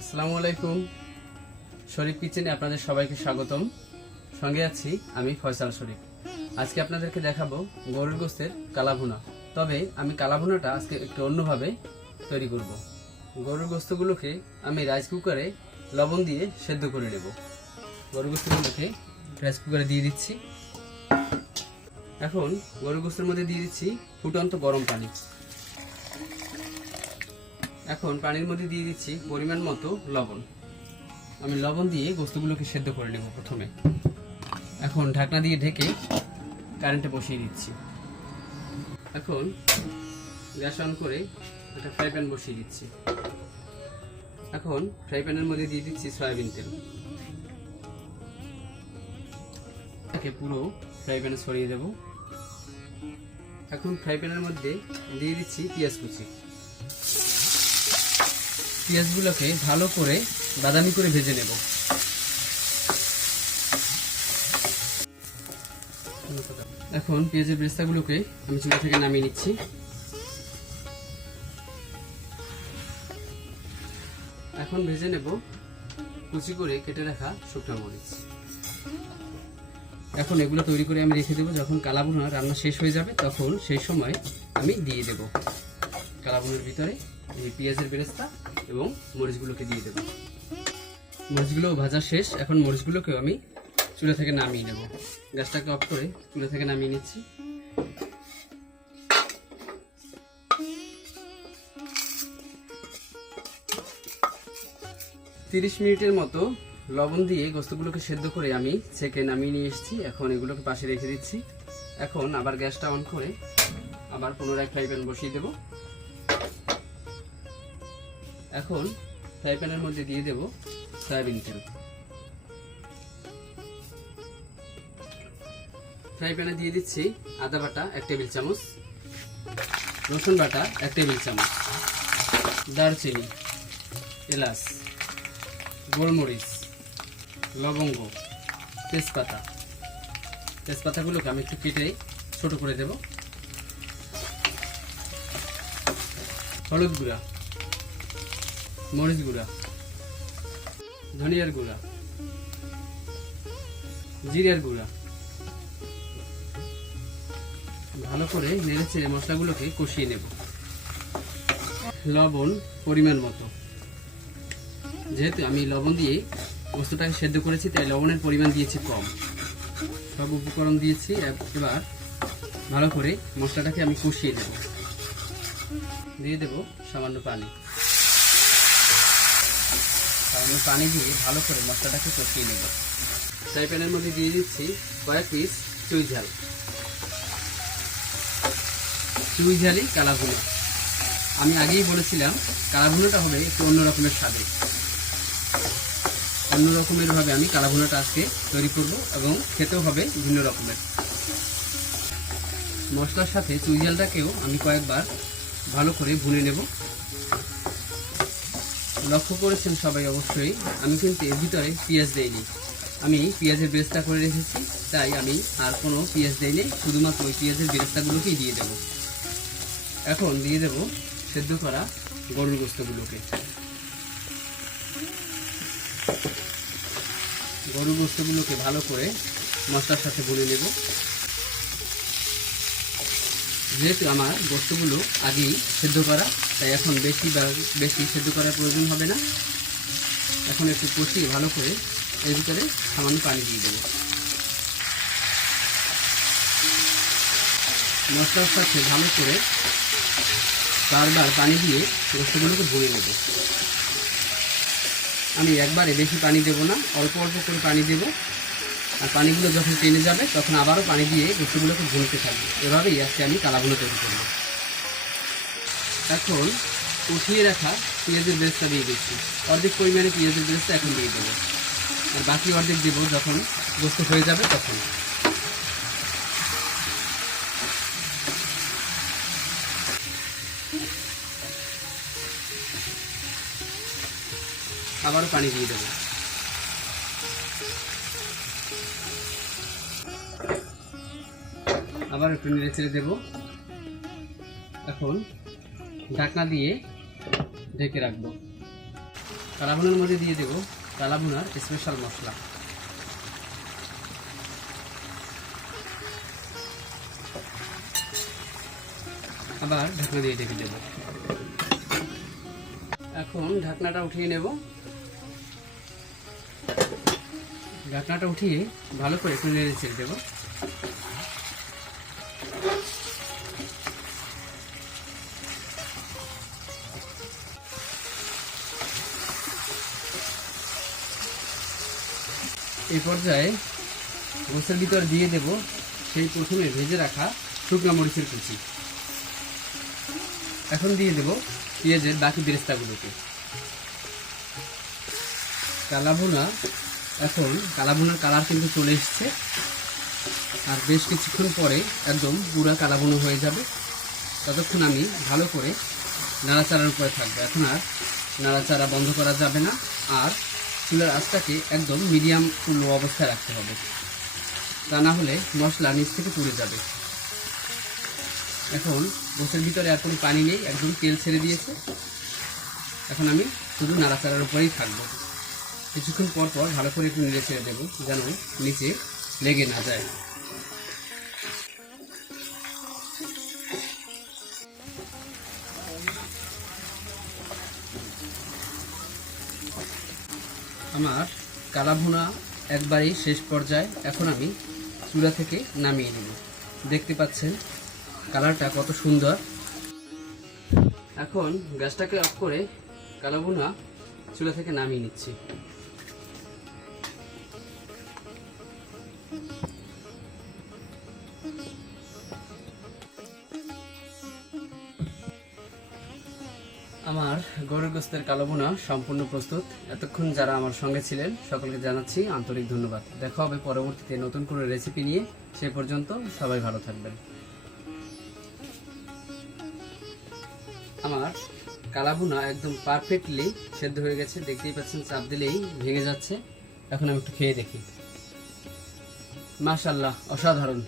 আসসালামু আলাইকুম। শরীফ কিচেনে আপনাদের সবাইকে স্বাগতম। সঙ্গে আছি আমি ফয়সাল শরীফ। আজকে আপনাদেরকে দেখাবো গরুর গোস্তের কালাভুনা। তবে আমি কালাভুনাটা আজকে একটু অন্যভাবে তৈরি করব। গরুর গোস্তগুলোকে আমি রাইস কুকারে লবণ দিয়ে সেদ্ধ করে নেব। গরুর গোস্তগুলোকে রাইস কুকারে দিয়ে দিচ্ছি। এখন গরুর গোস্তের মধ্যে দিয়ে দিচ্ছি ফুটন্ত গরম পানি। এখন পানির মধ্যে দিয়ে দিচ্ছি পরিমাণ মতো লবণ। আমি লবণ দিয়ে গোস্তগুলোকে সেদ্ধ করে নেব প্রথমে। এখন ঢাকনা দিয়ে ঢেকে কারেন্টে বসিয়ে দিচ্ছি। এখন গ্যাস অন করে একটা ফ্রাই প্যান বসিয়ে দিচ্ছি। এখন ফ্রাই প্যানের মধ্যে দিয়ে দিচ্ছি সয়াবিন তেল। এটাকে পুরো ফ্রাই প্যানে ছড়িয়ে দেব। এখন ফ্রাই প্যানের মধ্যে দিয়ে দিচ্ছি পেঁয়াজ কুচি। পেঁয়াজগুলোকে ভালো করে বাদামি করে ভেজে নেব। এখন পেঁয়াজের বেস্তাগুলোকে আমি চুলা থেকে নামিয়ে নিচ্ছি। এখন ভেজে নেব কুচি করে কেটে রাখা শুকনো মরিচ। এখন এগুলো তৈরি করে আমি রেখে দেবো। যখন কালাবুনা রান্না শেষ হয়ে যাবে, তখন সেই সময় আমি দিয়ে দেব কালাবুনের ভিতরে। এই পেঁয়াজের বেরেস্তা এবং মরিচগুলোকে দিয়ে দেবো। মরিচগুলো ভাজা শেষ। এখন মরিচগুলোকেও আমি চুলা থেকে নামিয়ে নেব। গ্যাসটাকে অফ করে চুলা থেকে নামিয়ে নিচ্ছি। তিরিশ মিনিটের মতো লবণ দিয়ে গোস্তগুলোকে সেদ্ধ করে আমি ছেঁকে নামিয়ে নিয়ে এসেছি। এখন এগুলোকে পাশে রেখে দিচ্ছি। এখন আবার গ্যাসটা অন করে আবার পুনরায় ফ্রাই প্যান বসিয়ে দেবো। এখন ফ্রাই প্যানের মধ্যে দিয়ে দেব সয়াবিন তেল। ফ্রাই প্যানে দিয়ে দিচ্ছি আদা বাটা এক টেবিল চামচ, রসুন বাটা এক টেবিল চামচ, দারচিনি, এলাচ, গোলমরিচ, লবঙ্গ, তেজপাতা। তেজপাতাগুলোকে আমি একটু কেটে ছোট করে দেব। হলুদ গুঁড়া। মরিচ গুঁড়া, ধনিয়ার গুঁড়া, জিরার গুঁড়া। ভালো করে নেড়ে চেড়ে মশলাগুলোকে কষিয়ে নেব। লবণ পরিমাণ মতো। যেহেতু আমি লবণ দিয়ে বস্তুটাকে সেদ্ধ করেছি, তাই লবণের পরিমাণ দিয়েছি কম। সব উপকরণ দিয়েছি এবার ভালো করে মশলাটাকে আমি কষিয়ে নেব। দিয়ে দেব সামান্য পানি। সামান্য পানি দিয়ে ভালো করে মশলাটাকে কষিয়ে নেব। ফ্রাই প্যানের মধ্যে দিয়ে দিচ্ছি কয়েক পিস চুই ঝাল। চুই ঝালই কালাভুনো আমি আগেই বলেছিলাম কালাভুনোটা হবে একটু অন্য রকমের স্বাদে। অন্য রকমের ভাবে আমি কালাভুনোটা আজকে তৈরি করব এবং খেতেও হবে ভিন্ন রকমের। মশলার সাথে চুই ঝালটাকেও আমি কয়েকবার ভালো করে ভুনে নেব। লক্ষ্য করেছেন সবাই অবশ্যই, আমি কিন্তু এর ভিতরে পেঁয়াজ দেইনি। আমি পেঁয়াজের বেরেস্তা করে রেখেছি, তাই আমি আর কোনো পেঁয়াজ দেইনি, শুধুমাত্র ওই পেঁয়াজের বেরেস্তাগুলোকেই দিয়ে দেব। এখন দিয়ে দেব সেদ্ধ করা গরুর গোস্তগুলোকে। গরুর গোস্তগুলোকে ভালো করে মশলার সাথে ভুনে নেব। যেহেতু আমার গোস্তগুলো আগেই সেদ্ধ করা, তাই এখন বেশি বা বেশি সেদ্ধ করার প্রয়োজন হবে না। এখন একটু কষিয়ে ভালো করে এর ভিতরে সামান্য পানি দিয়ে দেবো। মশলার সাথে ভালো করে বারবার পানি দিয়ে গোস্তগুলোকে ভরে নেব। আমি একবারে বেশি পানি দেব না, অল্প অল্প করে পানি দেব। আর পানিগুলো যখন টেনে যাবে, তখন আবারও পানি দিয়ে গোস্তগুলোকে ভুনতে থাকবে। এভাবেই আজকে আমি কালাগুলো তৈরি করব। এখন উঠিয়ে রাখা পেঁয়াজের বেরেস্তা দিয়ে দিচ্ছি। অর্ধেক পরিমাণে পেঁয়াজের বেরেস্তা এখন দিয়ে দেবো। আর বাকি অর্ধেক দেবো যখন গোস্ত হয়ে যাবে তখন। আবারও পানি দিয়ে দেবো। আবার একটু নেড়ে ছেড়ে দেবো। এখন ঢাকনা দিয়ে ঢেকে রাখব। কালাভুনার মধ্যে দিয়ে দেব কালাভুনার স্পেশাল মশলা। আবার ঢাকনা দিয়ে ঢেকে দেব। এখন ঢাকনাটা উঠিয়ে নেব। ঢাকনাটা উঠিয়ে ভালো করে একটু নেড়ে ছেড়ে দেবো। এই পর্যায়ে গোসের ভিতর দিয়ে দেব সেই প্রথমে ভেজে রাখা শুকনো মরিচের কুচি। এখন দিয়ে দেব পেঁয়াজের বাকি বেরেস্তাগুলোকে। কালাভুনা, এখন কালাভুনার কালার কিন্তু চলে এসছে। আর বেশ কিছুক্ষণ পরে একদম পুরা কালাভুনো হয়ে যাবে। ততক্ষণ আমি ভালো করে নাড়াচাড়ার উপরে থাকব। এখন আর নাড়াচাড়া বন্ধ করা যাবে না। আর চুলার আঁচটাকে একদম মিডিয়াম টু লো অবস্থায় রাখতে হবে। তা না হলে মশলা নিচ থেকে পুড়ে যাবে। এখন গোসের ভিতরে আর কোনো পানি নেই, একদম তেল ছেড়ে দিয়েছে। এখন আমি শুধু নাড়াচাড়ার উপরেই থাকব। কিছুক্ষণ পর পর ভালো করে একটু নেড়ে ছেড়ে দেবো, যেন নিচে লেগে না যায়। আমার কালাভুনা একবারই শেষ পর্যায়ে। এখন আমি চূড়া থেকে নামিয়ে নেব। দেখতে পাচ্ছেন কালারটা কত সুন্দর। এখন গ্যাসটাকে অফ করে কালাভুনা চুলা থেকে নামিয়ে নিচ্ছি। আমার গরুর গোস্তের কালো ভুনা সম্পূর্ণ প্রস্তুত। এতক্ষণ যারা আমার সঙ্গে ছিলেন, সকলকে জানাচ্ছি আন্তরিক ধন্যবাদ। দেখা হবে পরবর্তীতে নতুন কোনো রেসিপি নিয়ে। সে পর্যন্ত সবাই ভালো থাকবেন। আমার কালাভুনা একদম পারফেক্টলি সেদ্ধ হয়ে গেছে। দেখতেই পাচ্ছেন চাপ দিলেই ভেঙে যাচ্ছে। এখন আমি একটু খেয়ে দেখি। মাশাল্লাহ অসাধারণ।